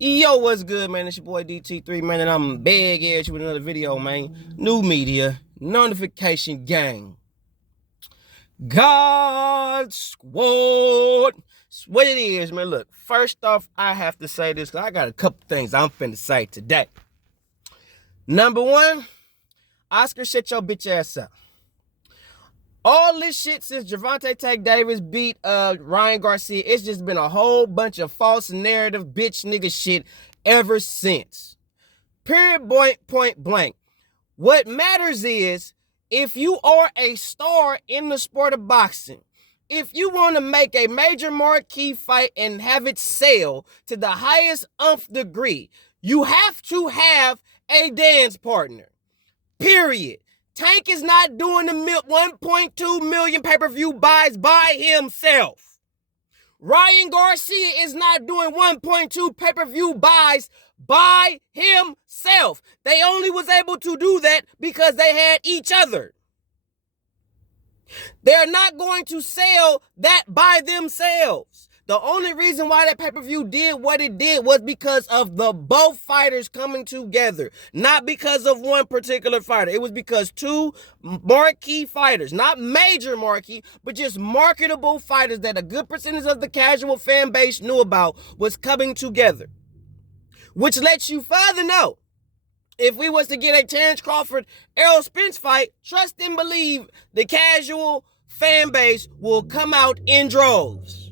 Yo, what's good, man? It's your boy DT3, man, and I'm big at you with another video, man. New media, notification gang. God Squad. It's what it is, man. Look, first off, I have to say this, because I got a couple things I'm finna say today. Number one, Oscar, shut your bitch ass up. All this shit since Gervonta Tank Davis beat Ryan Garcia, it's just been a whole bunch of false narrative bitch nigga shit ever since. Period, point blank. What matters is, if you are a star in the sport of boxing, if you want to make a major marquee fight and have it sell to the highest degree, you have to have a dance partner. Period. Tank is not doing the 1.2 million pay-per-view buys by himself. Ryan Garcia is not doing 1.2 pay-per-view buys by himself. They only was able to do that because they had each other. They're not going to sell that by themselves. The only reason why that pay-per-view did what it did was because of the both fighters coming together, not because of one particular fighter. It was because two marquee fighters, not major marquee, but just marketable fighters that a good percentage of the casual fan base knew about, was coming together. Which lets you further know, if we was to get a Terrence Crawford Errol Spence fight, trust and believe the casual fan base will come out in droves.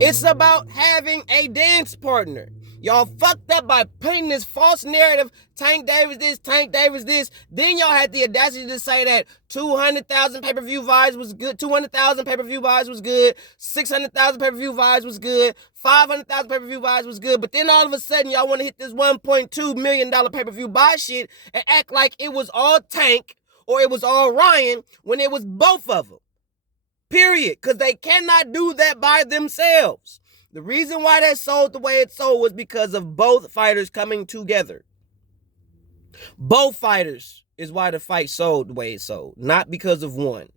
It's about having a dance partner. Y'all fucked up by putting this false narrative, Tank Davis this, Tank Davis this. Then y'all had the audacity to say that 200,000 pay-per-view buys was good, 200,000 pay-per-view buys was good, 600,000 pay-per-view buys was good, 500,000 pay-per-view buys was good. But then all of a sudden, y'all want to hit this $1.2 million pay-per-view buy shit and act like it was all Tank or it was all Ryan when it was both of them. Period. Because they cannot do that by themselves. The reason why that sold the way it sold was because of both fighters coming together. Both fighters is why the fight sold the way it sold, not because of one.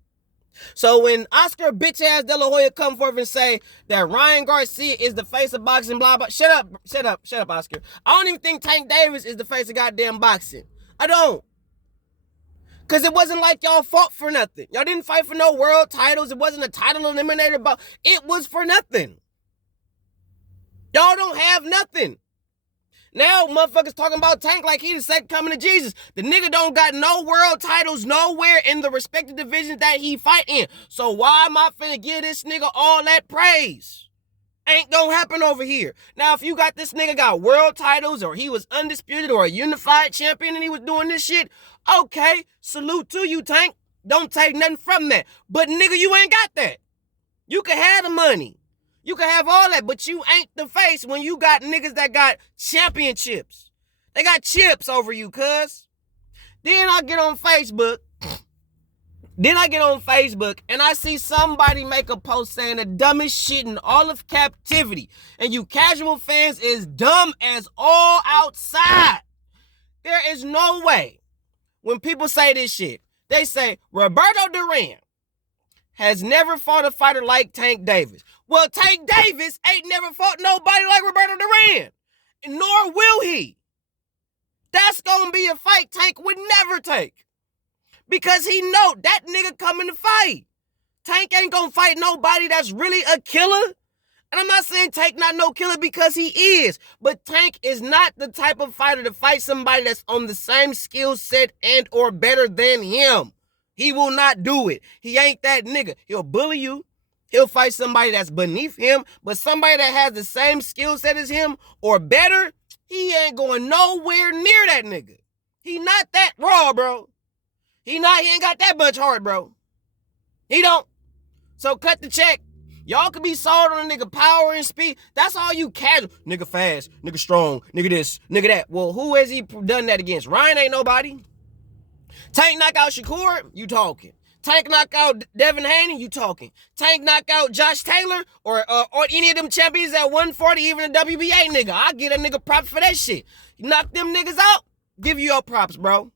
So when Oscar bitch ass De La Hoya come forth and say that Ryan Garcia is the face of boxing, blah blah, shut up, Oscar. I don't even think Tank Davis is the face of goddamn boxing. I don't. Because it wasn't like y'all fought for nothing. Y'all didn't fight for no world titles. It wasn't a title eliminator bout. It was for nothing. Y'all don't have nothing. Now motherfuckers talking about Tank like he the second coming of Jesus. The nigga don't got no world titles nowhere in the respective divisions that he fight in. So why am I finna give this nigga all that praise? Ain't gonna happen over here. Now, if you got this nigga got world titles, or he was undisputed or a unified champion and he was doing this shit, okay, salute to you, Tank. Don't take nothing from that. But nigga, you ain't got that. You can have the money. You can have all that, but you ain't the face when you got niggas that got championships. They got chips over you, cuz. Then I get on Facebook and I see somebody make a post saying the dumbest shit in all of captivity. And you casual fans is dumb as all outside. There is no way when people say this shit, they say Roberto Duran has never fought a fighter like Tank Davis. Well, Tank Davis ain't never fought nobody like Roberto Duran. Nor will he. That's gonna be a fight Tank would never take. Because he know that nigga coming to fight. Tank ain't gonna fight nobody that's really a killer. And I'm not saying Tank not no killer because he is. But Tank is not the type of fighter to fight somebody that's on the same skill set and or better than him. He will not do it. He ain't that nigga. He'll bully you. He'll fight somebody that's beneath him. But somebody that has the same skill set as him or better, he ain't going nowhere near that nigga. He not that raw, bro. He ain't got that much heart, bro. He don't. So cut the check. Y'all could be sold on a nigga power and speed. That's all you casual. Nigga fast, nigga strong, nigga this, nigga that. Well, who has he done that against? Ryan ain't nobody. Tank knock out Shakur, you talking. Tank knock out Devin Haney, you talking. Tank knock out Josh Taylor or any of them champions at 140, even a WBA nigga. I get a nigga props for that shit. You knock them niggas out, give you your props, bro.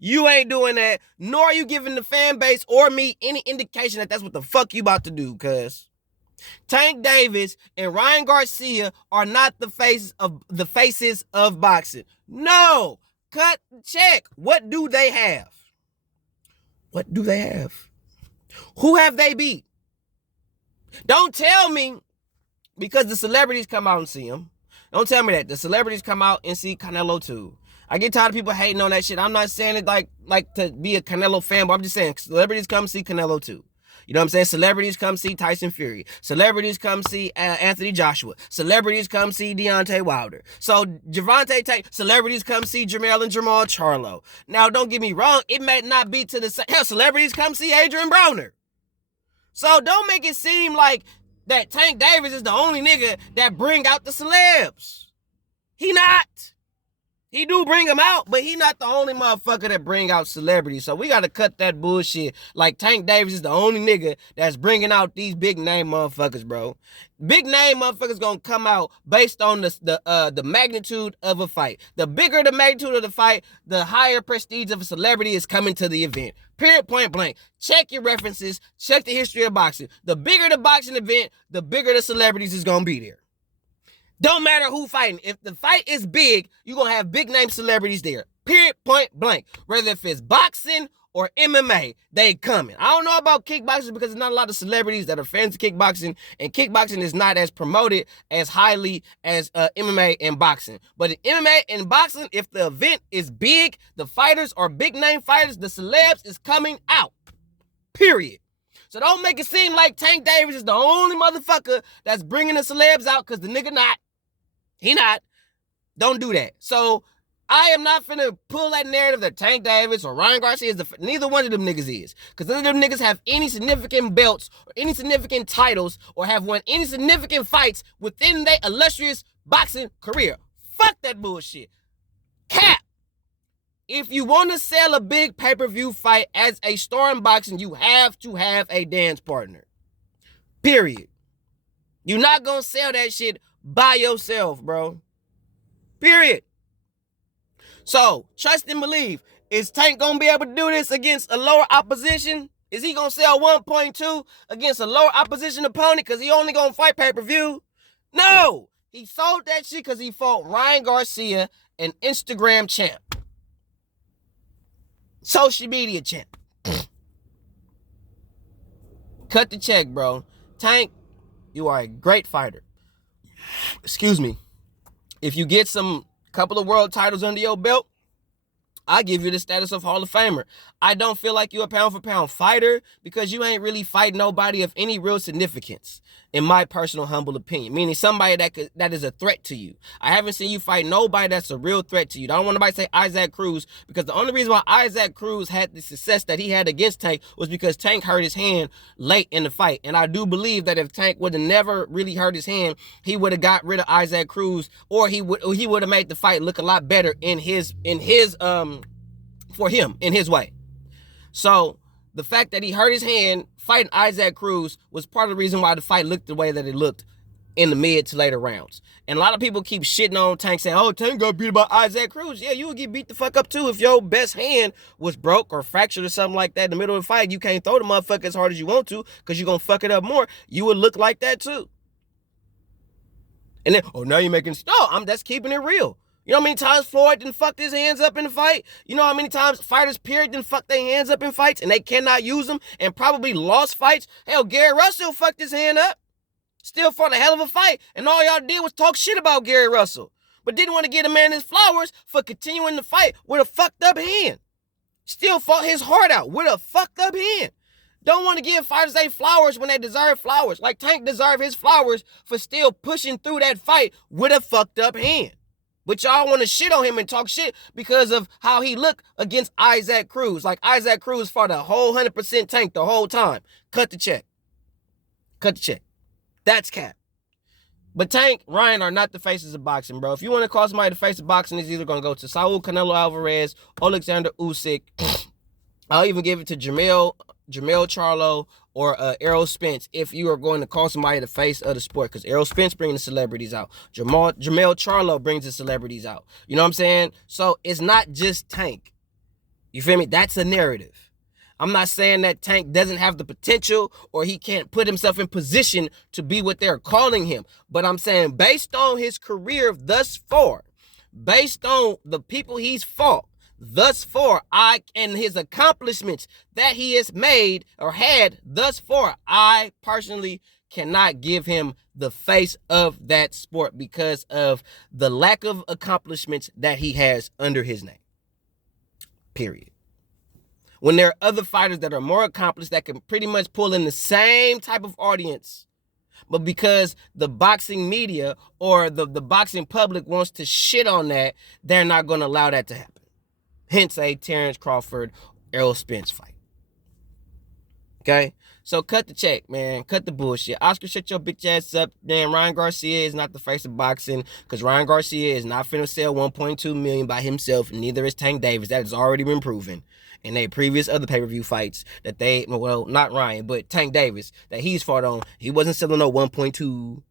You ain't doing that, nor are you giving the fan base or me any indication that that's what the fuck you about to do, cuz. Tank Davis and Ryan Garcia are not the faces of boxing. No. Cut check. What do they have? What do they have? Who have they beat? Don't tell me because the celebrities come out and see him. Don't tell me that. The celebrities come out and see Canelo too. I get tired of people hating on that shit. I'm not saying it like to be a Canelo fan, but I'm just saying celebrities come see Canelo too. You know what I'm saying? Celebrities come see Tyson Fury. Celebrities come see Anthony Joshua. Celebrities come see Deontay Wilder. So Gervonta, celebrities come see Jermell and Jamal Charlo. Now, don't get me wrong. It may not be to the same. Hell, celebrities come see Adrian Browner. So don't make it seem like that Tank Davis is the only nigga that bring out the celebs. He not. He do bring them out, but he not the only motherfucker that bring out celebrities. So we got to cut that bullshit. Like Tank Davis is the only nigga that's bringing out these big name motherfuckers, bro. Big name motherfuckers gonna come out based on the magnitude of a fight. The bigger the magnitude of the fight, the higher prestige of a celebrity is coming to the event. Period, point blank. Check your references. Check the history of boxing. The bigger the boxing event, the bigger the celebrities is gonna be there. Don't matter who fighting. If the fight is big, you're going to have big name celebrities there. Period, point blank. Whether if it's boxing or MMA, they coming. I don't know about kickboxing because there's not a lot of celebrities that are fans of kickboxing, and kickboxing is not as promoted as highly as MMA and boxing. But in MMA and boxing, if the event is big, the fighters are big name fighters, the celebs is coming out. Period. So don't make it seem like Tank Davis is the only motherfucker that's bringing the celebs out because the nigga not. He not. Don't do that. So I am not finna pull that narrative that Tank Davis or Ryan Garcia is neither one of them niggas is. Because none of them niggas have any significant belts or any significant titles or have won any significant fights within their illustrious boxing career. Fuck that bullshit. Cap. If you want to sell a big pay-per-view fight as a star in boxing, you have to have a dance partner. Period. You're not gonna sell that shit by yourself, bro. Period. So, trust and believe. Is Tank gonna be able to do this against a lower opposition? Is he gonna sell 1.2 against a lower opposition opponent because he only gonna fight pay-per-view? No! He sold that shit because he fought Ryan Garcia, an Instagram champ. Social media champ. Cut the check, bro. Tank, you are a great fighter. Excuse me. If you get some couple of world titles under your belt, I give you the status of Hall of Famer. I don't feel like you're a pound for pound fighter because you ain't really fighting nobody of any real significance, in my personal humble opinion. Meaning somebody that is a threat to you. I haven't seen you fight nobody that's a real threat to you. I don't want nobody to say Isaac Cruz because the only reason why Isaac Cruz had the success that he had against Tank was because Tank hurt his hand late in the fight. And I do believe that if Tank would have never really hurt his hand, he would have got rid of Isaac Cruz, or he would have made the fight look a lot better for him in his way. So the fact that he hurt his hand fighting Isaac Cruz was part of the reason why the fight looked the way that it looked in the mid to later rounds. And a lot of people keep shitting on Tank saying, oh, Tank got beat by Isaac Cruz. Yeah, you would get beat the fuck up too if your best hand was broke or fractured or something like that in the middle of the fight. You can't throw the motherfucker as hard as you want to because you're going to fuck it up more. You would look like that too. And then, oh, now you're making, no, that's keeping it real. You know how many times Floyd done fucked his hands up in the fight? You know how many times fighters, period, done fuck their hands up in fights and they cannot use them and probably lost fights? Hell, Gary Russell fucked his hand up. Still fought a hell of a fight. And all y'all did was talk shit about Gary Russell. But didn't want to give a man his flowers for continuing the fight with a fucked up hand. Still fought his heart out with a fucked up hand. Don't want to give fighters their flowers when they deserve flowers. Like Tank deserved his flowers for still pushing through that fight with a fucked up hand. But y'all want to shit on him and talk shit because of how he looked against Isaac Cruz. Like Isaac Cruz fought a whole 100% Tank the whole time. Cut the check. Cut the check. That's cap. But Tank, Ryan are not the faces of boxing, bro. If you want to call somebody the face of boxing, it's either going to go to Saul Canelo Alvarez, Alexander Usyk. I'll even give it to Jermell Charlo or Errol Spence if you are going to call somebody the face of the sport, because Errol Spence brings the celebrities out. Jermell Charlo brings the celebrities out. You know what I'm saying? So it's not just Tank. You feel me? That's a narrative. I'm not saying that Tank doesn't have the potential or he can't put himself in position to be what they're calling him. But I'm saying based on his career thus far, based on the people he's fought thus far, and his accomplishments that he has made or had thus far, I personally cannot give him the face of that sport because of the lack of accomplishments that he has under his name. Period. When there are other fighters that are more accomplished that can pretty much pull in the same type of audience, but because the boxing media or the boxing public wants to shit on that, they're not going to allow that to happen. Hence a Terrence Crawford, Errol Spence fight. Okay? So cut the check, man. Cut the bullshit. Oscar, shut your bitch ass up. Man, Ryan Garcia is not the face of boxing because Ryan Garcia is not finna sell $1.2 million by himself. Neither is Tank Davis. That has already been proven in their previous other pay-per-view fights that they, well, not Ryan, but Tank Davis that he's fought on. He wasn't selling no $1.2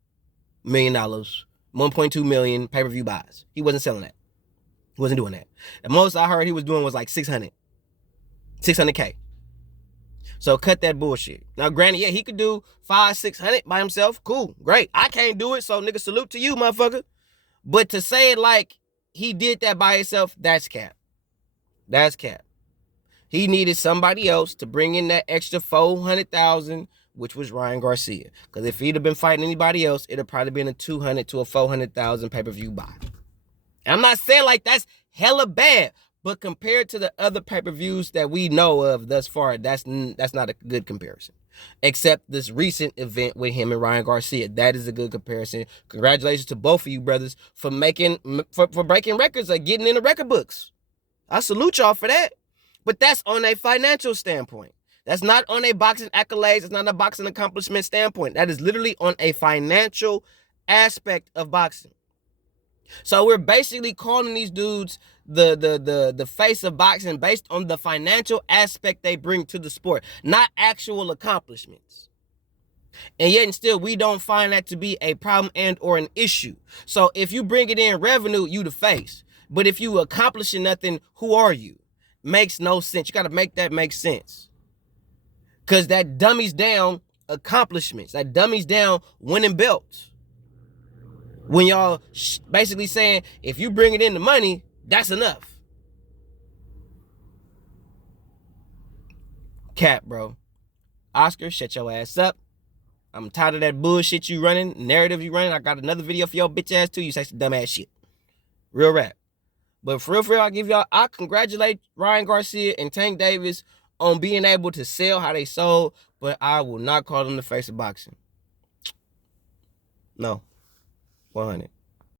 million, $1.2 million pay-per-view buys. He wasn't selling that. He wasn't doing that. The most I heard he was doing was like $600K. So cut that bullshit. Now, granted, yeah, he could do $500-600 by himself. Cool, great. I can't do it, so nigga, salute to you, motherfucker. But to say it like he did that by himself, that's cap. That's cap. He needed somebody else to bring in that extra $400,000, which was Ryan Garcia. Because if he'd have been fighting anybody else, it'd have probably been a $200,000 to a $400,000 pay-per-view buy. And I'm not saying like that's hella bad, but compared to the other pay-per-views that we know of thus far, that's not a good comparison. Except this recent event with him and Ryan Garcia. That is a good comparison. Congratulations to both of you brothers for breaking records, like getting in the record books. I salute y'all for that. But that's on a financial standpoint. That's not on a boxing accolades. It's not a boxing accomplishment standpoint. That is literally on a financial aspect of boxing. So we're basically calling these dudes the face of boxing based on the financial aspect they bring to the sport, not actual accomplishments. And yet and still, we don't find that to be a problem and or an issue. So if you bring it in revenue, you the face. But if you accomplishing nothing, who are you? Makes no sense. You got to make that make sense. Because that dummies down accomplishments. That dummies down winning belts. When y'all basically saying, if you bring it in the money, that's enough. Cap, bro. Oscar, shut your ass up. I'm tired of that bullshit you running, narrative you running. I got another video for your bitch ass too. You say some dumb ass shit. Real rap. But for real, I congratulate Ryan Garcia and Tank Davis on being able to sell how they sold, but I will not call them the face of boxing. No. 100.